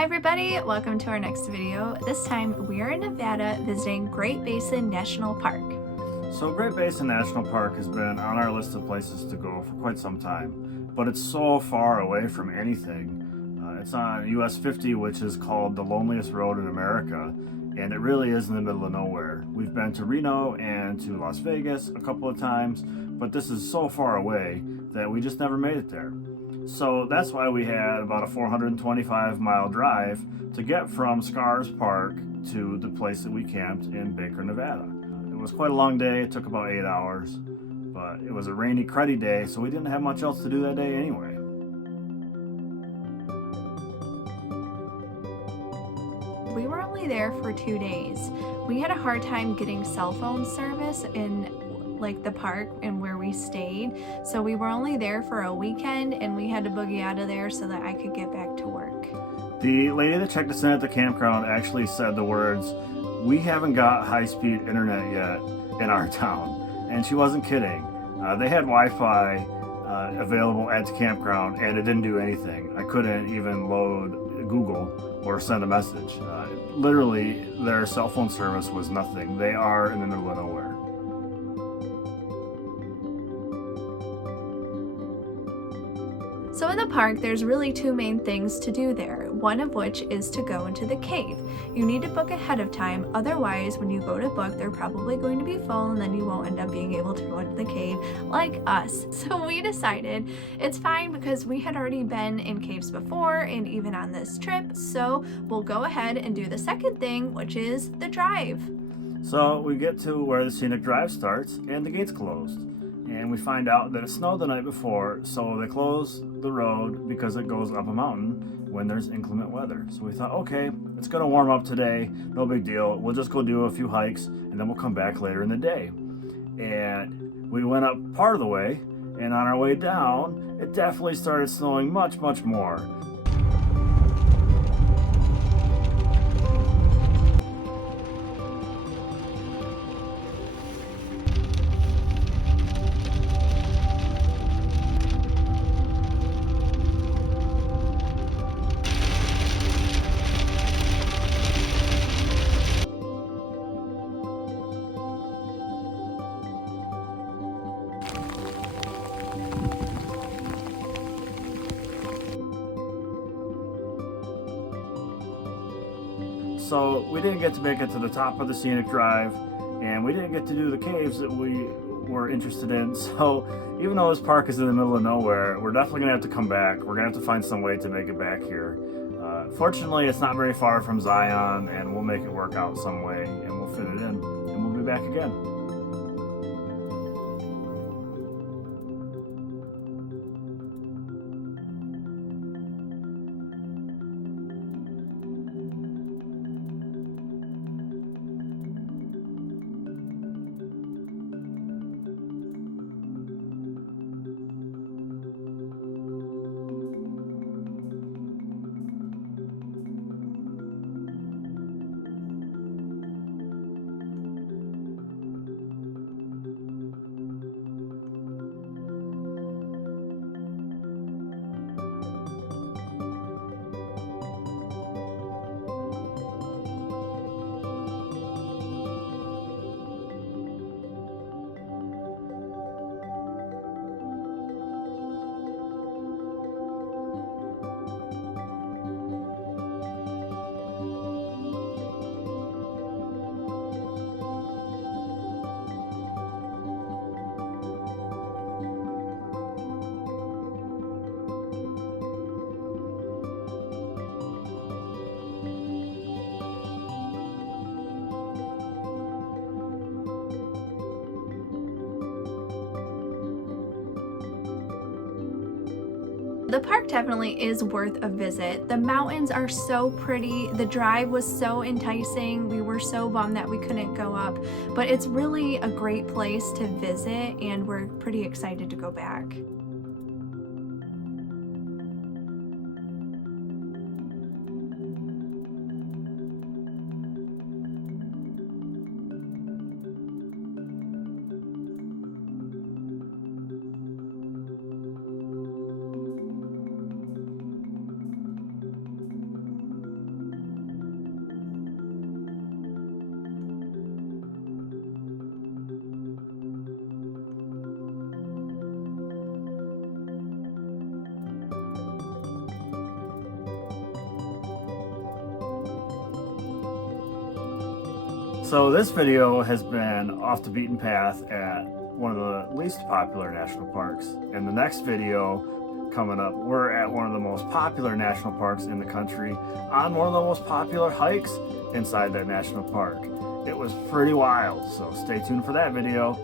Hi everybody, welcome to our next video. This time we are in Nevada visiting Great Basin National Park. So Great Basin National Park has been on our list of places to go for quite some time, but it's so far away from anything. It's on US 50, which is called the loneliest road in America, and it really is in the middle of nowhere. We've been to Reno and to Las Vegas a couple of times, but this is so far away that we just never made it there. So that's why we had about a 425-mile drive to get from Scars Park to the place that we camped in Baker, Nevada. It was quite a long day. It took about 8 hours, but it was a rainy, cruddy day, so we didn't have much else to do that day anyway. We were only there for 2 days. We had a hard time getting cell phone service in the park and where we stayed, so we were only there for a weekend and we had to boogie out of there so that I could get back to work. The lady that checked us in at the campground actually said the words, "We haven't got high-speed internet yet in our town," and she wasn't kidding. They had Wi-Fi available at the campground and it didn't do anything. I couldn't even load Google or send a message. Literally, their cell phone service was nothing. They are in the middle of nowhere. So in the park, there's really two main things to do there, one of which is to go into the cave. You need to book ahead of time, otherwise when you go to book, they're probably going to be full and then you won't end up being able to go into the cave like us. So we decided it's fine because we had already been in caves before and even on this trip, so we'll go ahead and do the second thing, which is the drive. So we get to where the scenic drive starts and the gate's closed. And we find out that it snowed the night before, so they close the road because it goes up a mountain when there's inclement weather. So we thought, okay, it's gonna warm up today, no big deal. We'll just go do a few hikes and then we'll come back later in the day. And we went up part of the way, and on our way down, it definitely started snowing much, much more. So we didn't get to make it to the top of the scenic drive, and we didn't get to do the caves that we were interested in. So even though this park is in the middle of nowhere, we're definitely gonna have to come back. We're gonna have to find some way to make it back here. Fortunately, it's not very far from Zion, and we'll make it work out some way, and we'll fit it in, and we'll be back again. The park definitely is worth a visit. The mountains are so pretty. The drive was so enticing. We were so bummed that we couldn't go up, but it's really a great place to visit and we're pretty excited to go back. So this video has been off the beaten path at one of the least popular national parks. In the next video coming up, we're at one of the most popular national parks in the country on one of the most popular hikes inside that national park. It was pretty wild, so stay tuned for that video.